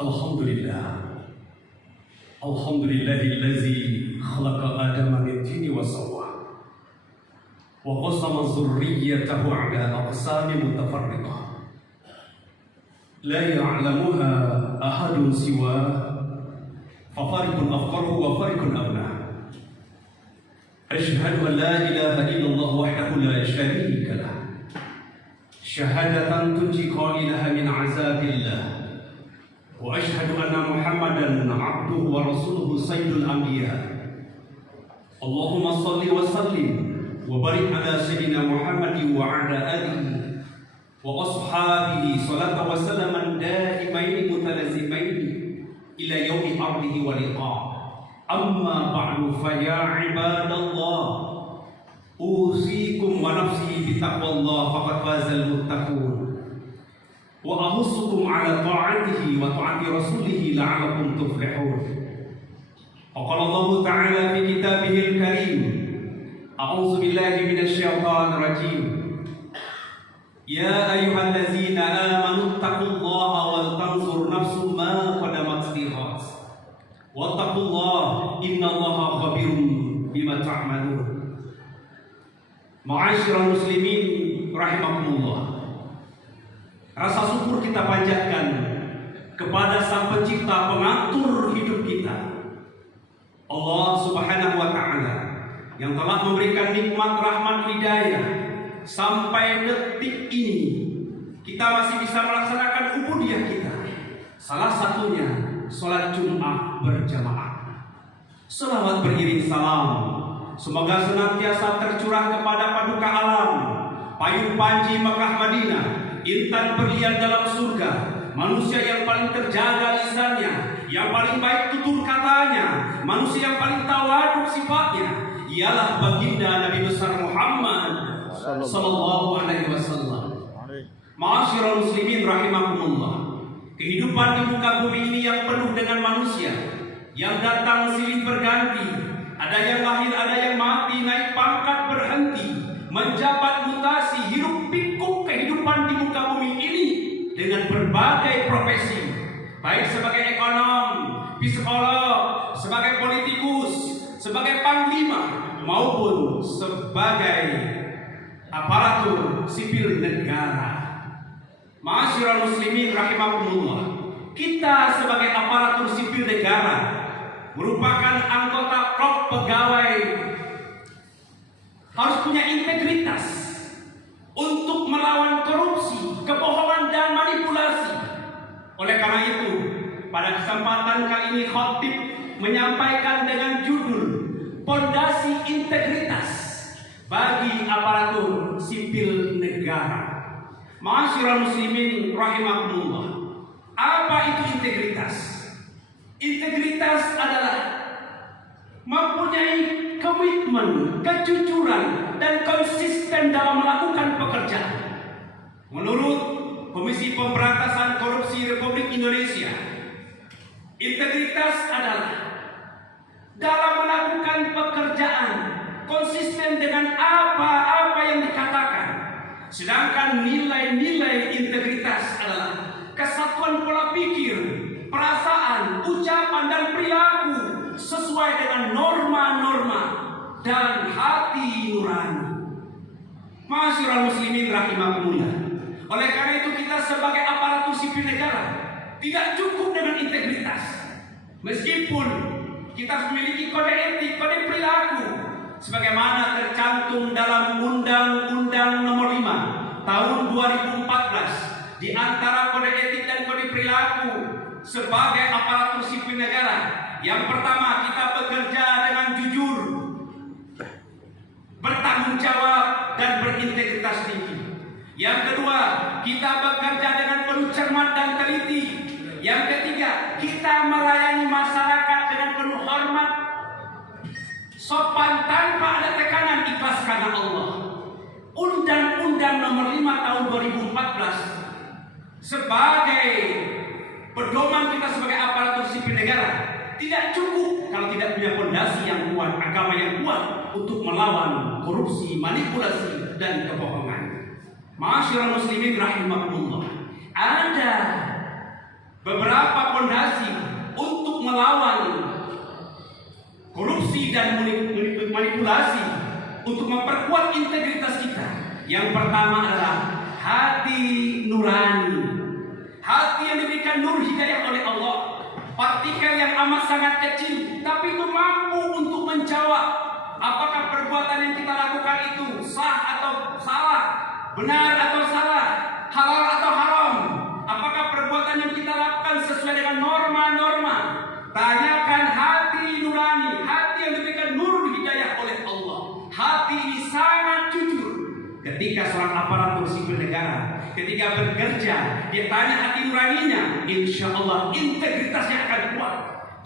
Alhamdulillah. Alhamdulillahillazi khalaqa Adama min tini wa sawwa wa qasama dzurriyyatahu ala aqsami mutafarriqah la ya'lamuha ahadun siwa fa fariqun afqaruhu wa fariqun awla. Asyhadu an la ilaha illallah wahdahu la syarika lah, syahadatan tunji qailaha min azabillah. Wa asyhadu anna Muhammadan abduhu wa rasuluhu sayyidul anbiya. Allahumma salli wa sallim wa barik ala sayyidina Muhammadin wa ala alihi wa ashabihi salatan wa salaman daimaini mutalazimaini ila yaumi ardihi wa liqa. Amma ba'du fa ya ibadallah, usikum wa nafsi bi taqwallah faqad fazal muttaqun. Wa ahussukum ala ta'atihi wa ta'ati rasulihi la'alakum tuflihun. Qala Allah Ta'ala fi kitabihil karim, a'udzu billahi minasy syaithanir rajim. Ya ayyuhallazina amanu taqullaha wal tanzur nafsum ma qaddamat lighad. Wattaqullaha innallaha khabirum bima ta'malun. Ma'asyiral muslimin rahimakumullah. Rasa syukur kita panjatkan kepada Sang Pencipta pengatur hidup kita, Allah Subhanahu wa Ta'ala, yang telah memberikan nikmat rahmat hidayah sampai detik ini kita masih bisa melaksanakan ubudiyah kita. Salah satunya sholat Jumat berjamaah. Selawat beriring salam semoga senantiasa tercurah kepada paduka alam, payung panji Mekah Madinah, intan berlian dalam surga, manusia yang paling terjaga lisannya, yang paling baik tutur katanya, manusia yang paling tawaduk sifatnya, ialah baginda Nabi besar Muhammad sallallahu alaihi wasallam. Ma'asyiral muslimin rahimakumullah. Kehidupan di muka bumi ini yang penuh dengan manusia yang datang silih berganti, ada yang lahir, ada yang mati, naik pangkat, berhenti, menjabat, mutasi, hirup pikuk kehidupan di muka bumi ini dengan berbagai profesi, baik sebagai ekonom, psikolog, sebagai politikus, sebagai panglima, maupun sebagai aparatur sipil negara. Ma'asyiral muslimin rahimakumullah, kita sebagai aparatur sipil negara merupakan anggota klub pegawai harus punya integritas untuk melawan korupsi, kebohongan dan manipulasi. Oleh karena itu, pada kesempatan kali ini khotib menyampaikan dengan judul Pondasi Integritas bagi Aparatur Sipil Negara. Ma'asyiral muslimin rahimakumullah. Apa itu integritas? Integritas adalah mempunyai komitmen, kejujuran, dan konsisten dalam melakukan pekerjaan. Menurut Komisi Pemberantasan Korupsi Republik Indonesia, integritas adalah dalam melakukan pekerjaan konsisten dengan apa-apa yang dikatakan. Sedangkan nilai-nilai integritas adalah kesatuan pola pikir, perasaan, ucapan, dan perilaku sesuai dengan norma-norma dan hati nurani. Ma'asyiral muslimin rahimakumullah. Oleh karena itu kita sebagai aparatur sipil negara tidak cukup dengan integritas. Meskipun kita memiliki kode etik, kode perilaku sebagaimana tercantum dalam Undang-Undang Nomor 5 Tahun 2014, di antara kode etik dan kode perilaku sebagai aparatur sipil negara. Yang pertama, kita bekerja dengan jujur, bertanggung jawab, dan berintegritas tinggi. Yang kedua, kita bekerja dengan penuh cermat dan teliti. Yang ketiga, kita melayani masyarakat dengan penuh hormat, sopan tanpa ada tekanan, ikhlas karena Allah. Undang-Undang Nomor 5 Tahun 2014 sebagai pedoman kita sebagai aparatur sipil negara tidak cukup kalau tidak punya fondasi yang kuat, agama yang kuat untuk melawan korupsi, manipulasi, dan kebohongan. Ma'asyiral muslimin rahimakumullah. Ada beberapa pondasi untuk melawan korupsi dan manipulasi, untuk memperkuat integritas kita. Yang pertama adalah hati nurani, hati yang diberikan nur hidayah oleh Allah, partikel yang amat sangat kecil, tapi itu mampu untuk menjawab apakah perbuatan yang kita lakukan itu sah atau salah, benar atau salah, halal atau haram. Apakah perbuatan yang kita lakukan sesuai dengan norma-norma? Tanyakan hati nurani, hati yang diberikan nur hidayah oleh Allah. Hati ini sangat jujur. Ketika seorang aparatur sipil negara, ketika bekerja, dia tanya hati nuraninya, insya Allah integritasnya akan kuat.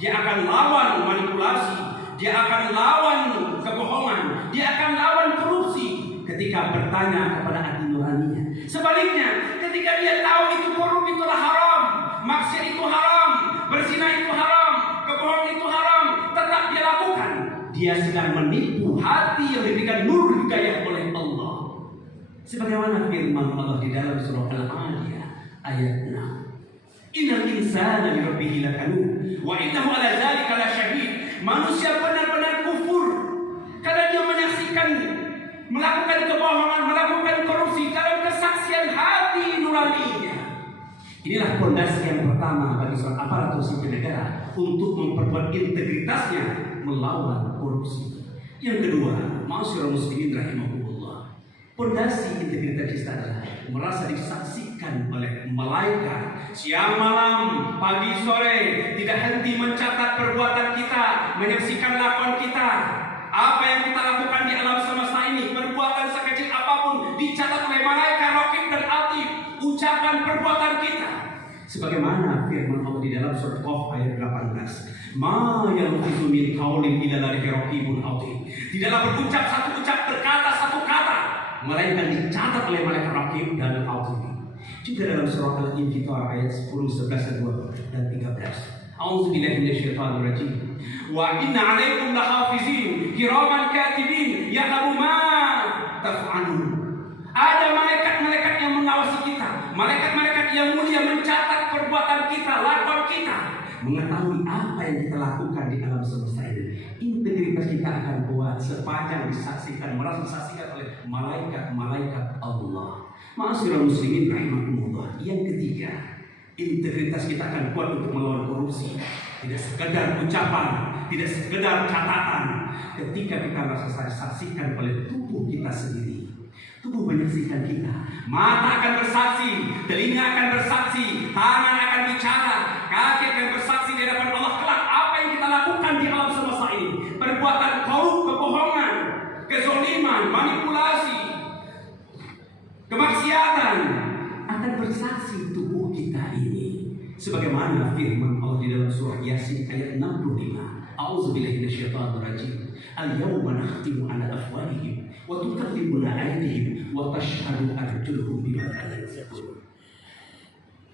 Dia akan lawan manipulasi, dia akan lawan kebohongan, dia akan lawan korupsi. Ketika bertanya kepada hati nuraninya. Sebaliknya, ketika dia tahu itu korup itulah haram, maksiat itu haram, berzina itu haram, kebohongan itu haram, tetap dia lakukan. Dia sedang menipu hati yang diberikan nur hidayah oleh Allah. Sebagaimana firman Allah di dalam surah Al-Adiyah ayat 6. Innal insana li rabbih lakanun wa innahu ala dzalika lasyahid. Manusia benar-benar kufur karena dia menyaksikan melakukan kebohongan, melakukan korupsi dalam kesaksian hati nuraninya. Inilah fondasi yang pertama bagi seorang aparatur sipil negara untuk memperkuat integritasnya melawan korupsi. Yang kedua, ma'asyiral muslimin rahimahumullah, fondasi integritas kita adalah merasa disaksikan oleh malaikat siang malam, pagi sore, tidak henti mencatat perbuatan kita, menyaksikan lakukan kita. Apa yang kita lakukan di alam semesta ini, perbuatan sekecil apapun dicatat oleh malaikat raqib dan atid, ucapan perbuatan kita. Sebagaimana firman Allah di dalam surat Qaf ayat 18. Ma yalfizu min qaulin illa ladaihi raqibun atid. Tidaklah berucap satu satu kata, melainkan dicatat oleh malaikat raqib dan atid. Juga dalam surah Al-Infitar ayat 10, 11 dan 13. A'udzubillahi minasyaitonir rajim. Wa inna 'alaikum lahafizin kiraman katibin ya'lamu ma taf'alun. Ada malaikat-malaikat yang mengawasi kita, malaikat-malaikat yang mulia mencatat perbuatan kita, lakukan kita, mengetahui apa yang kita lakukan di alam semesta ini. Integritas kita akan kuat sepanjang disaksikan, merasa disaksikan oleh malaikat-malaikat Allah. Ma'asyiral muslimin rahimahumullah. Yang ketiga, integritas kita akan kuat untuk melawan korupsi. Tidak sekedar ucapan, tidak sekedar catatan. Ketika kita merasa disaksikan oleh tubuh kita sendiri. Tubuh menyaksikan kita. Mata akan bersaksi, telinga akan bersaksi, tangan akan bicara, kaki akan bersaksi di hadapan Allah kelak apa yang kita lakukan di alam semesta ini. Perbuatan korup, kebohongan, kezaliman, manipulasi, kemaksiatan akan bersaksi tubuh kita ini. Sebagaimana firman Allah di dalam surah Yasin ayat 65. A'udzubillahi minasyaitonir rajim. Al-yawma nakhtimu 'ala afwahihim wa tukallimuna aydihim wa tashhadu arjuluhum bima kanu yaksibun.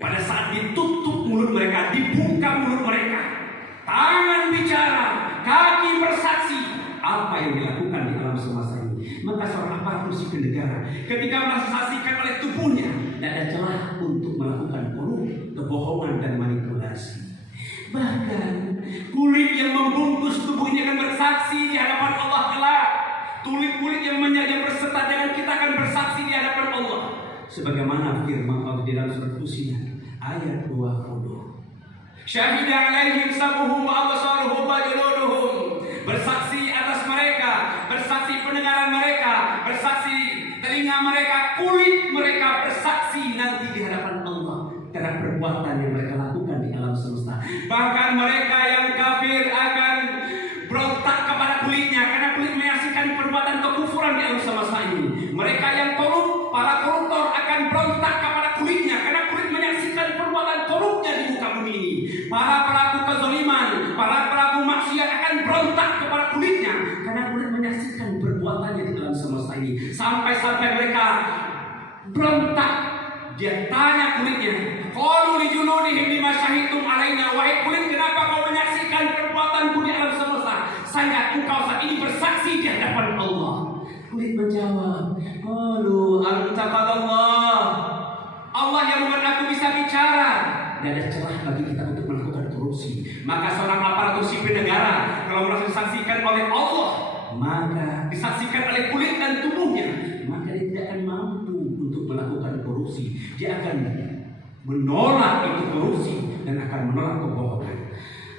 Pada saat ditutup mulut mereka, dibuka mulut mereka, tangan bicara, kaki bersaksi apa yang dilakukan di alam semesta ini. Maka seorang aparatur sipil negara ketika disaksikan oleh tubuhnya, tidak ada celah untuk melakukan korup, kebohongan dan manipulasi. Bahkan kulit yang membungkus tubuh ini akan bersaksi di hadapan Allah kelak. Kulit-kulit yang berserta dengan kita akan bersaksi di hadapan Allah. Sebagaimana firman Allah di dalam surat Fussilat ayat 20. Syahida alaihim sabuhum wa absaruhum wa juluduhum. Bersaksi atas mereka, bersaksi pendengaran mereka, bersaksi telinga mereka, kulit mereka bersaksi nanti di hadapan Allah karena perbuatan yang mereka lakukan di alam semesta. Bahkan mereka yang kafir akan berontak kepada kulitnya karena kulit menyaksikan perbuatan kekufuran di alam semesta ini. Mereka yang korup, para koruptor akan berontak kepada kulitnya karena kulit menyaksikan perbuatan korupnya di muka bumi ini. Para pelaku kezaliman, para pelaku maksiat akan berontak kepada kulitnya karena kulit menyaksikan perbuatannya di alam semesta ini. Sampai-sampai mereka berontak. Dia tanya kulitnya, qalu li juludihim lima syahidtum alaina, wahai kulit kenapa kau menyaksikan perbuatanku di alam semesta? Saya engkau saat ini bersaksi di hadapan Allah. Kulit menjawab, qalu anta qadallah. Allah yang membuat aku bisa bicara. tidak ada celah bagi kita untuk melakukan korupsi. Maka seorang aparatur sipil negara kalau merasa disaksikan oleh Allah, maka disaksikan oleh kulit dan tubuhnya, maka dia tidak akan mampu untuk melakukan korupsi. Dia akan menolak itu korupsi dan akan menolak kebohongan.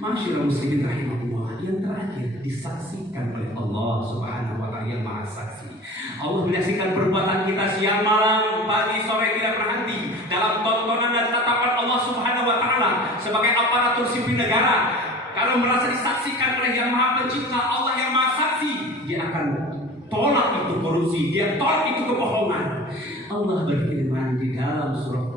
Masyaallah muslimin rahimahullah, yang terakhir disaksikan oleh Allah Subhanahu wa taala yang Maha Saksi. Allah menyaksikan perbuatan kita siang malam, pagi sore tidak berhenti dalam tontonan dan tatapan Allah Subhanahu wa taala sebagai aparatur sipil negara. Kalau merasa disaksikan oleh Yang Maha Pencipta, Allah yang Maha Saksi, dia akan tolak itu korupsi, dia tolak itu kebohongan. Allah berfirman di dalam surah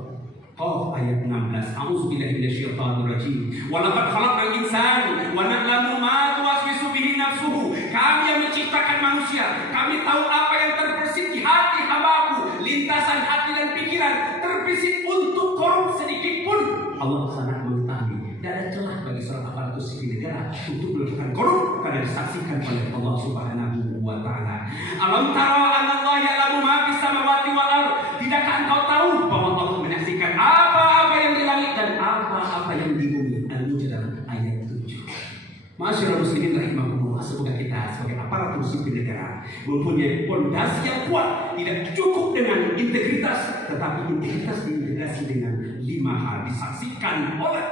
Qaf ayat 16, A'udzubillahi minasyaitonirrajim. Wa laqad khalaqnal insana wa na'lamu ma tuwaswisu bihi nafsuhu. Kami yang menciptakan manusia, kami tahu apa yang terbersit di hati hambaku, lintasan hati dan pikiran terbersit untuk korup sedikit pun. Allah sangat mengetahui. Tidak ada celah bagi seorang aparatur sipil negara untuk melakukan korup karena disaksikan oleh Allah Subhanahu wa taala. Alam tara anallaha ya'lamu ma fis samawati wal ardh. Tidakkah engkau tahu bahwa Allah menyaksikan apa-apa yang di langit dan apa-apa yang di bumi? Al-Mujadalah ayat 7. Masyaallah muslimin rahimakumullah, semoga kita sebagai aparatur sipil negara mempunyai fondasi yang kuat, tidak cukup dengan integritas, tetapi integritas diintegrasi dengan 5 hal. Disaksikan oleh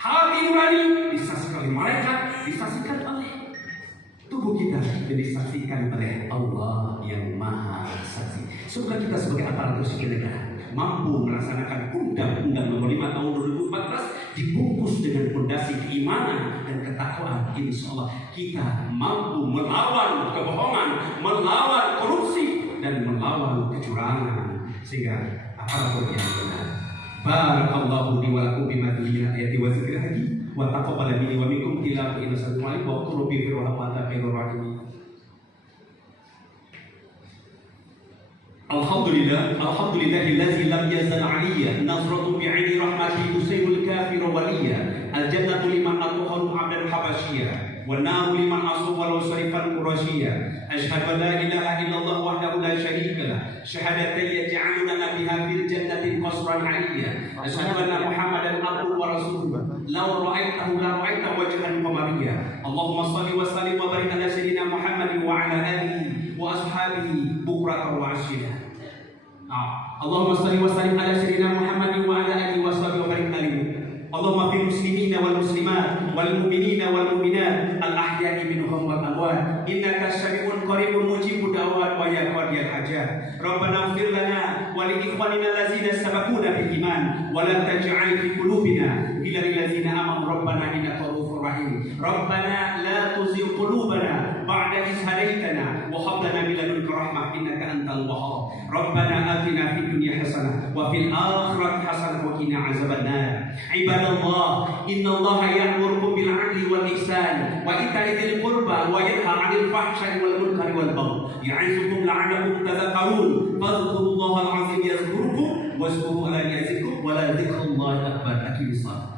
hati nurani, disaksikan oleh malaikat, disaksikan oleh tubuh kita, dan disaksikan oleh Allah yang Maha Saksi. Semoga kita sebagai aparatur sipil negara mampu melaksanakan Undang-Undang Nomor 5 Tahun 2014 dibungkus dengan fondasi keimanan dan ketakwaan. Insya Allah kita mampu melawan kebohongan, melawan korupsi, dan melawan kecurangan sehingga aparatur yang benar. Barakallahu li wa lakum bima fihi min ayati wa dzikril hakim wa taqabbal minni wa minkum tilawatan innahu alim wa qul bi rahmatika khairur rahimin. Alhamdulillahillazi lam yazal aliyya nasratu bi'aini rahmati tusayyibul kafir waliyya al-jannatu liman atuqahu 'abdan habasyiya wan naru liman asu walau sarifan qurasyiyya asyhadu an la ilaha illallah wahdahu la syarika lah syahadatan yaj'aluna biha fil jannati qasran 'aliyya asyhadu anna muhammadan abduhu wa rasuluhu law ra'aitahu la ra'aita wajhan qamariyya Allahumma shalli wa sallim wa barik ala sayyidina Muhammadin wa ala alihi wa ashabihi bukratan wa asyila. Allahumma salli wa sallim ala sayyidina Muhammadin wa ala alihi wa sahbihi wa barik alaihi. Allahumma fil muslimina wal muslimat wal mu'minina wal mu'minat al ahya'i minhum wal amwat innaka sami'un qaribun mujibud da'wat wa ya qadiyal hajat. Rabbana ighfir lana wa li ikhwanina allazina sabaquna bil iman wa la taj'al fi qulubina ghillan lil ladzina amanu rabbana innaka ra'ufur rahim. Rabbana la tuzigh qulubana ba'da idh hadaytana wa hab lana min ladunka rahmah innaka antal wahhab. Rabbana atina fid dunya hasanah wa fil akhirati hasanah wa qina azabannar. Ibadallah, innallaha ya'murukum bil 'adli wal ihsan wa ita'i dzil qurba wa yanha 'anil fahsya'i wal munkari wal baghi. Ya'izukum la'allakum tadhakkarun. Fadhkurullahal 'azim yazkurkum washkuruhu ala ni'matihi wa la dzikrullahi akbar. Aqimis shalah.